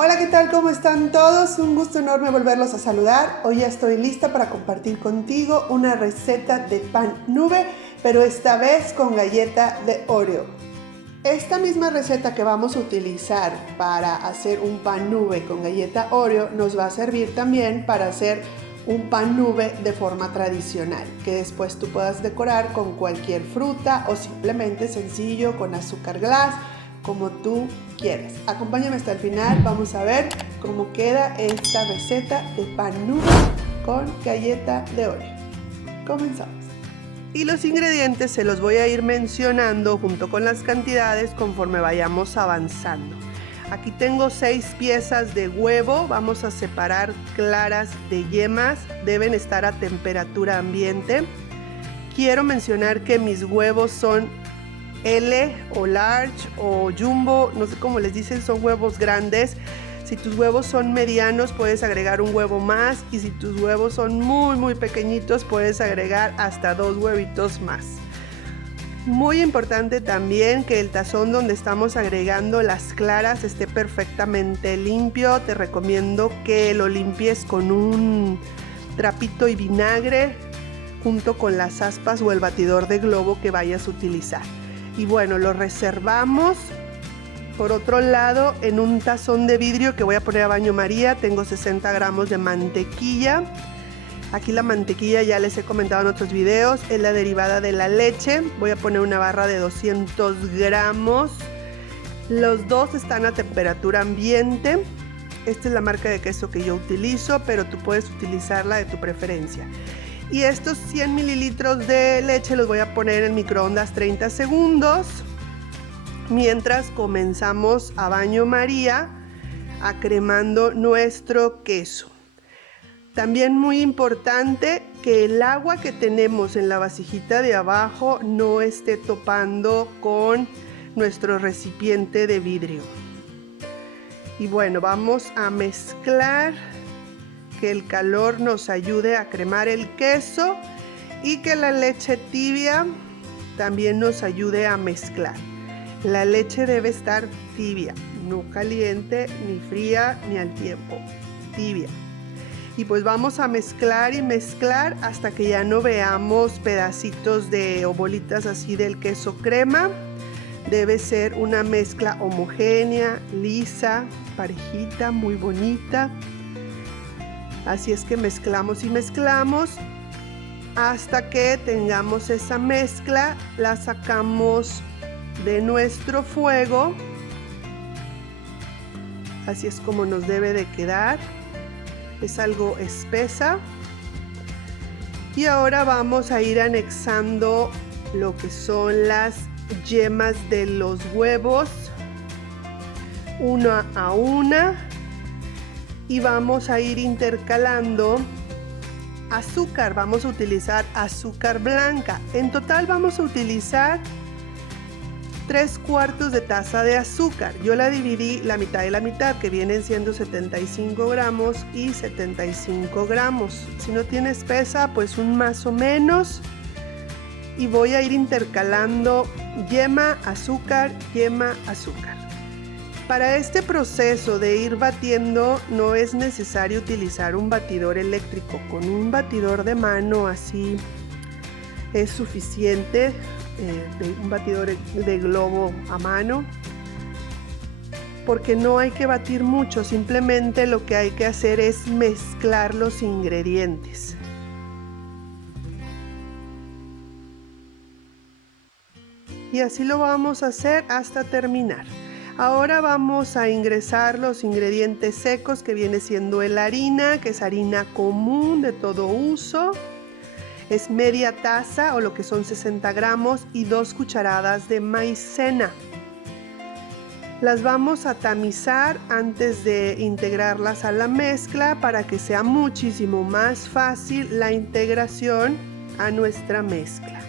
Hola, ¿qué tal? ¿Cómo están todos? Un gusto enorme volverlos a saludar. Hoy ya estoy lista para compartir contigo una receta de pan nube, pero esta vez con galleta de Oreo. Esta misma receta que vamos a utilizar para hacer un pan nube con galleta Oreo nos va a servir también para hacer un pan nube de forma tradicional, que después tú puedas decorar con cualquier fruta o simplemente sencillo con azúcar glass, como tú quieras. Acompáñame hasta el final, vamos a ver cómo queda esta receta de pan nube con galleta de Oreo. Comenzamos. Y los ingredientes se los voy a ir mencionando junto con las cantidades conforme vayamos avanzando. Aquí tengo 6 piezas de huevo, vamos a separar claras de yemas, deben estar a temperatura ambiente. Quiero mencionar que mis huevos son L o large o jumbo, no sé cómo les dicen, son huevos grandes. Si tus huevos son medianos puedes agregar un huevo más, y si tus huevos son muy pequeñitos puedes agregar hasta 2 huevitos más. Muy importante también que el tazón donde estamos agregando las claras esté perfectamente limpio. Te recomiendo que lo limpies con un trapito y vinagre junto con las aspas o el batidor de globo que vayas a utilizar. Y bueno, lo reservamos. Por otro lado, en un tazón de vidrio que voy a poner a baño María, tengo 60 gramos de mantequilla. Aquí la mantequilla, ya les he comentado en otros videos, es la derivada de la leche. Voy a poner una barra de 200 gramos. Los dos están a temperatura ambiente. Esta es la marca de queso que yo utilizo, pero tú puedes utilizar la de tu preferencia. Y estos 100 mililitros de leche los voy a poner en microondas 30 segundos. Mientras comenzamos a baño María, acremando nuestro queso. También muy importante que el agua que tenemos en la vasijita de abajo no esté topando con nuestro recipiente de vidrio. Y bueno, vamos a mezclar, que el calor nos ayude a cremar el queso y que la leche tibia también nos ayude a mezclar. La leche debe estar tibia, no caliente, ni fría, ni al tiempo, tibia. Y pues vamos a mezclar y mezclar hasta que ya no veamos pedacitos o bolitas así del queso crema. Debe ser una mezcla homogénea, lisa, parejita, muy bonita. Así es que mezclamos y mezclamos hasta que tengamos esa mezcla. La sacamos de nuestro fuego. Así es como nos debe de quedar. Es algo espesa. Y ahora vamos a ir anexando lo que son las yemas de los huevos, una a una, y vamos a ir intercalando azúcar. Vamos a utilizar azúcar blanca. En total vamos a utilizar 3/4 de taza de azúcar. Yo la dividí la mitad y la mitad, que vienen siendo 75 gramos y 75 gramos. Si no tienes pesa, pues un más o menos. Y voy a ir intercalando yema, azúcar, yema, azúcar. Para este proceso de ir batiendo no es necesario utilizar un batidor eléctrico. Con un batidor de mano así es suficiente. Un batidor de globo a mano, porque no hay que batir mucho, simplemente lo que hay que hacer es mezclar los ingredientes. Y así lo vamos a hacer hasta terminar. Ahora vamos a ingresar los ingredientes secos, que viene siendo la harina, que es harina común de todo uso. Es media taza, o lo que son 60 gramos, y 2 cucharadas de maicena. Las vamos a tamizar antes de integrarlas a la mezcla para que sea muchísimo más fácil la integración a nuestra mezcla.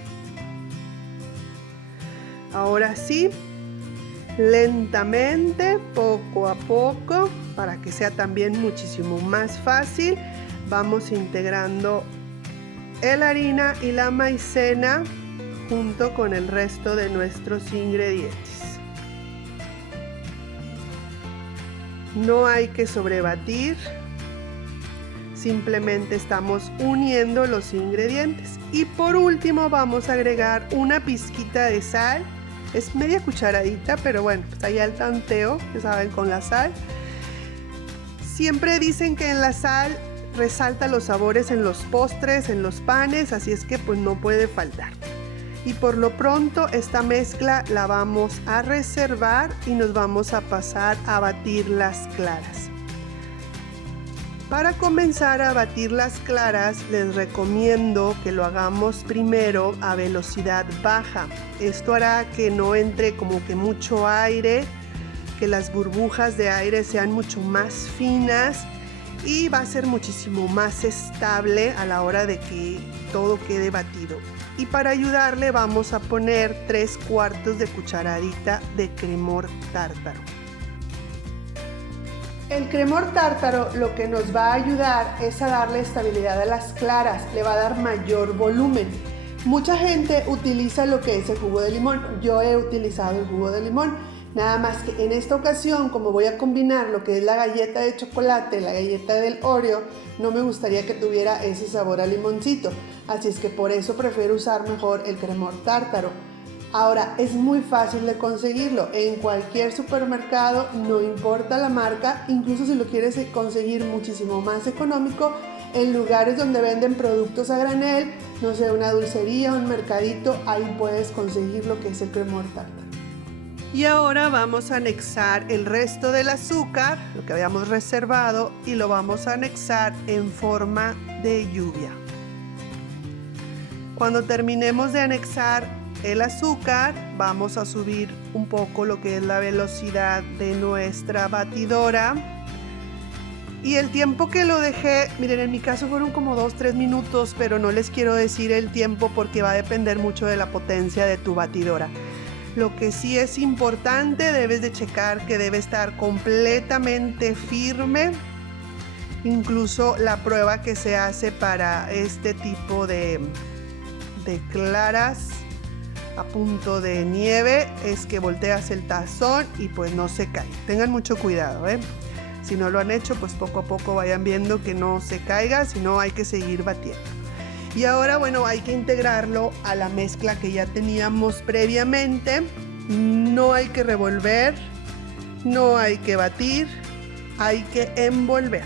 Ahora sí, lentamente, poco a poco, para que sea también muchísimo más fácil, vamos integrando la harina y la maicena junto con el resto de nuestros ingredientes. No hay que sobrebatir, simplemente estamos uniendo los ingredientes. Y por último vamos a agregar una pizquita de sal, es media cucharadita, pero bueno, pues ahí al tanteo, que saben, con la sal. Siempre dicen que en la sal resalta los sabores en los postres, en los panes, así es que pues no puede faltar. Y por lo pronto esta mezcla la vamos a reservar y nos vamos a pasar a batir las claras. Para comenzar a batir las claras les recomiendo que lo hagamos primero a velocidad baja. Esto hará que no entre como que mucho aire, que las burbujas de aire sean mucho más finas y va a ser muchísimo más estable a la hora de que todo quede batido. Y para ayudarle vamos a poner 3/4 de cucharadita de cremor tártaro. El cremor tártaro lo que nos va a ayudar es a darle estabilidad a las claras, le va a dar mayor volumen. Mucha gente utiliza lo que es el jugo de limón, yo he utilizado el jugo de limón, nada más que en esta ocasión, como voy a combinar lo que es la galleta de chocolate, la galleta del Oreo, no me gustaría que tuviera ese sabor a limoncito, así es que por eso prefiero usar mejor el cremor tártaro. Ahora, es muy fácil de conseguirlo en cualquier supermercado, no importa la marca, incluso si lo quieres conseguir muchísimo más económico, en lugares donde venden productos a granel, no sé, una dulcería, un mercadito, ahí puedes conseguir lo que es el cremor tártaro. Y ahora vamos a anexar el resto del azúcar, lo que habíamos reservado, y lo vamos a anexar en forma de lluvia. Cuando terminemos de anexar el azúcar, vamos a subir un poco lo que es la velocidad de nuestra batidora. Y el tiempo que lo dejé, miren, en mi caso fueron como 2-3 minutos, pero no les quiero decir el tiempo porque va a depender mucho de la potencia de tu batidora. Lo que sí es importante, debes de checar que debe estar completamente firme. Incluso la prueba que se hace para este tipo de claras a punto de nieve es que volteas el tazón y pues no se cae. Tengan mucho cuidado, Si no lo han hecho, pues poco a poco vayan viendo que no se caiga, si no hay que seguir batiendo. Y ahora, bueno, hay que integrarlo a la mezcla que ya teníamos previamente. No hay que revolver, no hay que batir, hay que envolver.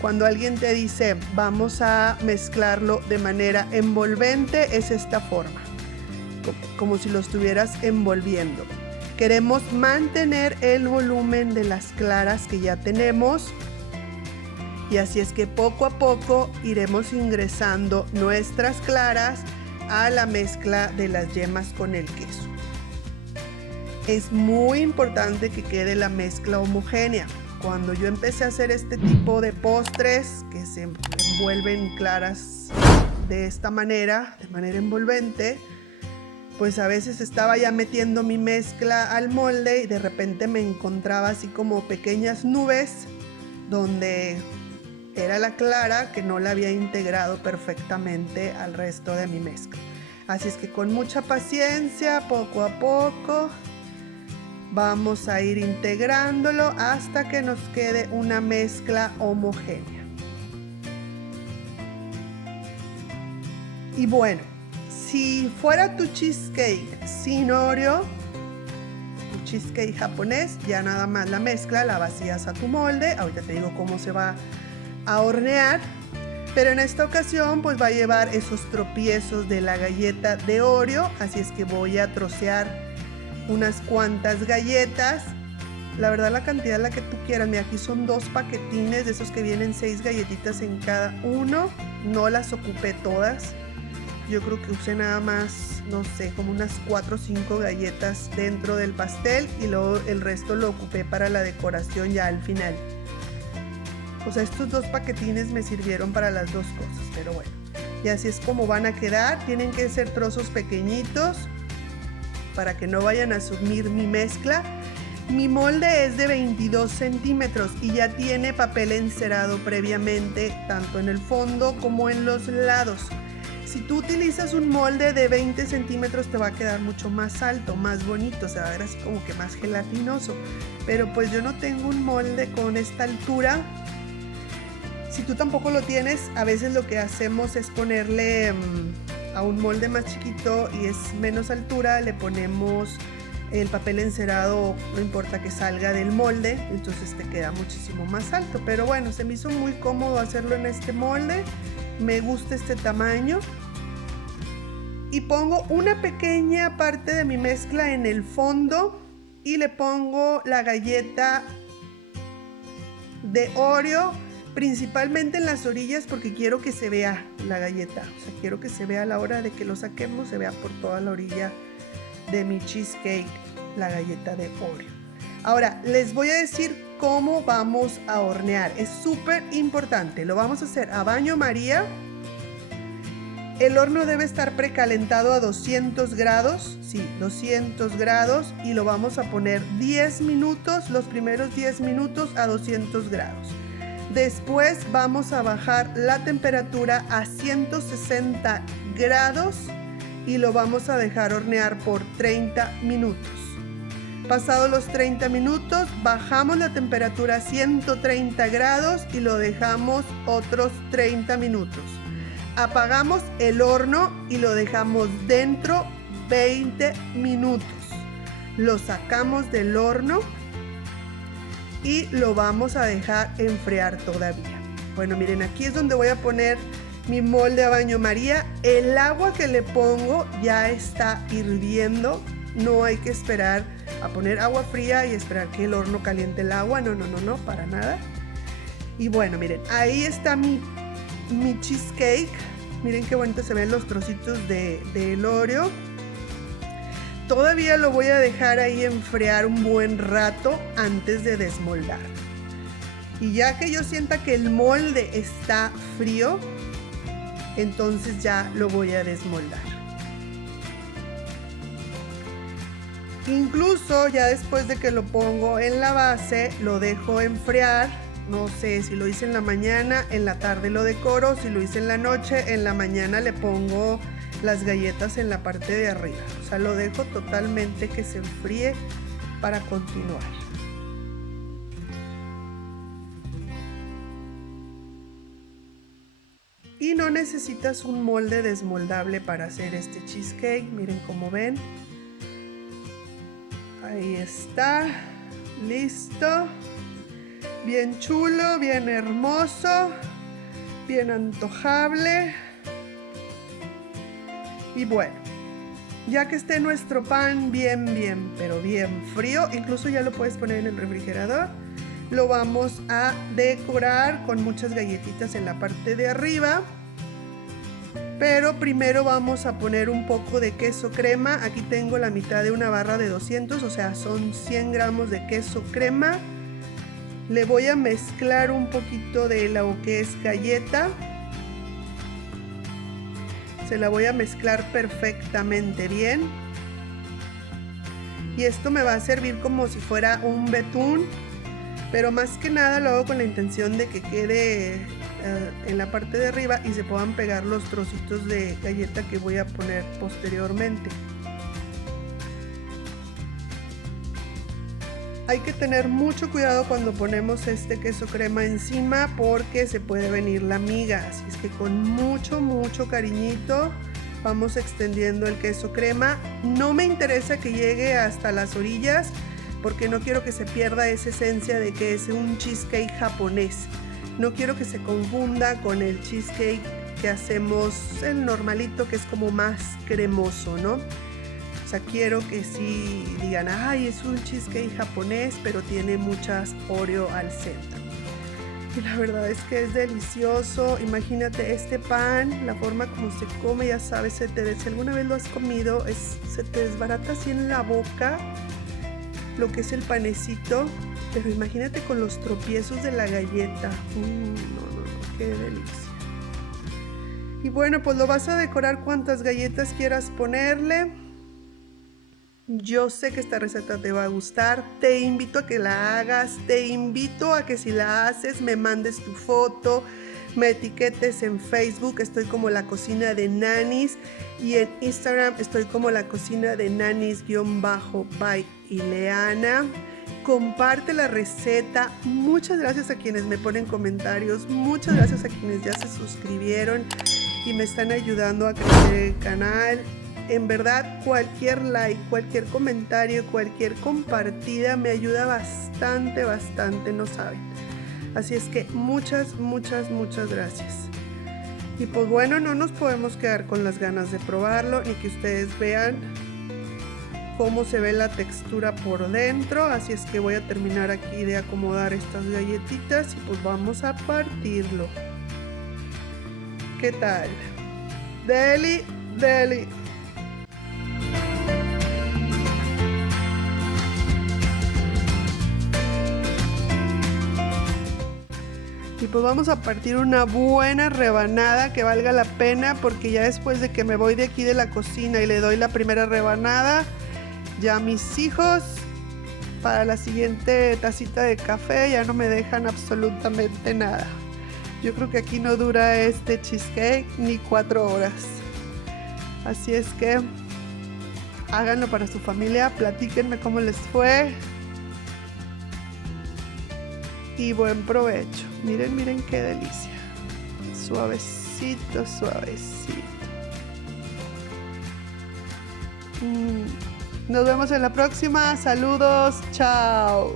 Cuando alguien te dice vamos a mezclarlo de manera envolvente, es esta forma, como si lo estuvieras envolviendo. Queremos mantener el volumen de las claras que ya tenemos. Y así es que poco a poco iremos ingresando nuestras claras a la mezcla de las yemas con el queso. Es muy importante que quede la mezcla homogénea. Cuando yo empecé a hacer este tipo de postres que se envuelven claras de esta manera, de manera envolvente, pues a veces estaba ya metiendo mi mezcla al molde y de repente me encontraba así como pequeñas nubes donde era la clara que no la había integrado perfectamente al resto de mi mezcla. Así es que con mucha paciencia, poco a poco, vamos a ir integrándolo hasta que nos quede una mezcla homogénea. Y bueno, si fuera tu cheesecake sin Oreo, tu cheesecake japonés, ya nada más la mezcla la vacías a tu molde. Ahorita te digo cómo se va a hornear, pero en esta ocasión pues va a llevar esos tropiezos de la galleta de Oreo, así es que voy a trocear unas cuantas galletas, la verdad la cantidad la que tú quieras. Mira, aquí son 2 paquetines de esos que vienen 6 galletitas en cada uno, no las ocupé todas, yo creo que usé nada más, no sé, como unas 4 o 5 galletas dentro del pastel y luego el resto lo ocupé para la decoración ya al final. O sea, estos 2 paquetines me sirvieron para las 2 cosas, pero bueno. Y así es como van a quedar. Tienen que ser trozos pequeñitos para que no vayan a sumir mi mezcla. Mi molde es de 22 centímetros y ya tiene papel encerado previamente, tanto en el fondo como en los lados. Si tú utilizas un molde de 20 centímetros te va a quedar mucho más alto, más bonito, se va a ver así como que más gelatinoso. Pero pues yo no tengo un molde con esta altura. Si tú tampoco lo tienes, a veces lo que hacemos es ponerle a un molde más chiquito y es menos altura, le ponemos el papel encerado, no importa que salga del molde, entonces te queda muchísimo más alto. Pero bueno, se me hizo muy cómodo hacerlo en este molde, me gusta este tamaño. Y pongo una pequeña parte de mi mezcla en el fondo y le pongo la galleta de Oreo, principalmente en las orillas porque quiero que se vea la galleta, o sea, quiero que se vea a la hora de que lo saquemos, se vea por toda la orilla de mi cheesecake la galleta de Oreo. Ahora les voy a decir cómo vamos a hornear, es súper importante, lo vamos a hacer a baño María. El horno debe estar precalentado a 200 grados, sí, 200 grados, y lo vamos a poner 10 minutos, los primeros 10 minutos a 200 grados. Después vamos a bajar la temperatura a 160 grados y lo vamos a dejar hornear por 30 minutos. Pasados los 30 minutos, bajamos la temperatura a 130 grados y lo dejamos otros 30 minutos. Apagamos el horno y lo dejamos dentro 20 minutos. Lo sacamos del horno y lo vamos a dejar enfriar todavía. Bueno, miren, aquí es donde voy a poner mi molde a baño María. El agua que le pongo ya está hirviendo. No hay que esperar a poner agua fría y esperar que el horno caliente el agua. No, para nada. Y bueno, miren, ahí está mi cheesecake. Miren qué bonito se ven los trocitos del Oreo. Todavía lo voy a dejar ahí enfriar un buen rato antes de desmoldar. Y ya que yo sienta que el molde está frío, entonces ya lo voy a desmoldar. Incluso ya después de que lo pongo en la base, lo dejo enfriar. No sé si lo hice en la mañana, en la tarde lo decoro. Si lo hice en la noche, en la mañana le pongo las galletas en la parte de arriba. O sea, lo dejo totalmente que se enfríe para continuar. Y no necesitas un molde desmoldable para hacer este cheesecake. Miren cómo ven. Ahí está. Listo. Bien chulo, bien hermoso, bien antojable. Y bueno, ya que esté nuestro pan pero bien frío, incluso ya lo puedes poner en el refrigerador, lo vamos a decorar con muchas galletitas en la parte de arriba. Pero primero vamos a poner un poco de queso crema. Aquí tengo la mitad de una barra de 200, o sea, son 100 gramos de queso crema. Le voy a mezclar un poquito de lo que es galleta. Se la voy a mezclar perfectamente bien. Y esto me va a servir como si fuera un betún. Pero más que nada lo hago con la intención de que quede en la parte de arriba y se puedan pegar los trocitos de galleta que voy a poner posteriormente. Hay que tener mucho cuidado cuando ponemos este queso crema encima porque se puede venir la miga, así es que con mucho cariñito vamos extendiendo el queso crema. No me interesa que llegue hasta las orillas porque no quiero que se pierda esa esencia de que es un cheesecake japonés. No quiero que se confunda con el cheesecake que hacemos, el normalito, que es como más cremoso, ¿no? O sea, quiero que sí digan, ay, es un cheesecake japonés, pero tiene muchas Oreo al centro. Y la verdad es que es delicioso. Imagínate este pan, la forma como se come, ya sabes, si alguna vez lo has comido, se te desbarata así en la boca lo que es el panecito. Pero imagínate con los tropiezos de la galleta. No, qué delicia. Y bueno, pues lo vas a decorar cuantas galletas quieras ponerle. Yo sé que esta receta te va a gustar, te invito a que la hagas, te invito a que si la haces me mandes tu foto, me etiquetes en Facebook, estoy como La Cocina de Nanis, y en Instagram estoy como La Cocina de Nanis_by Ileana. Comparte la receta. Muchas gracias a quienes me ponen comentarios, muchas gracias a quienes ya se suscribieron y me están ayudando a crecer el canal. En verdad, cualquier like, cualquier comentario, cualquier compartida me ayuda bastante, no saben. Así es que muchas gracias. Y pues bueno, no nos podemos quedar con las ganas de probarlo, ni que ustedes vean cómo se ve la textura por dentro. Así es que voy a terminar aquí de acomodar estas galletitas y pues vamos a partirlo. ¿Qué tal? Deli. Y pues vamos a partir una buena rebanada que valga la pena, porque ya después de que me voy de aquí de la cocina y le doy la primera rebanada, ya mis hijos para la siguiente tacita de café ya no me dejan absolutamente nada. Yo creo que aquí no dura este cheesecake ni 4 horas. Así es que háganlo para su familia, platíquenme cómo les fue. Y buen provecho. Miren qué delicia. Suavecito. Nos vemos en la próxima. Saludos. Chao.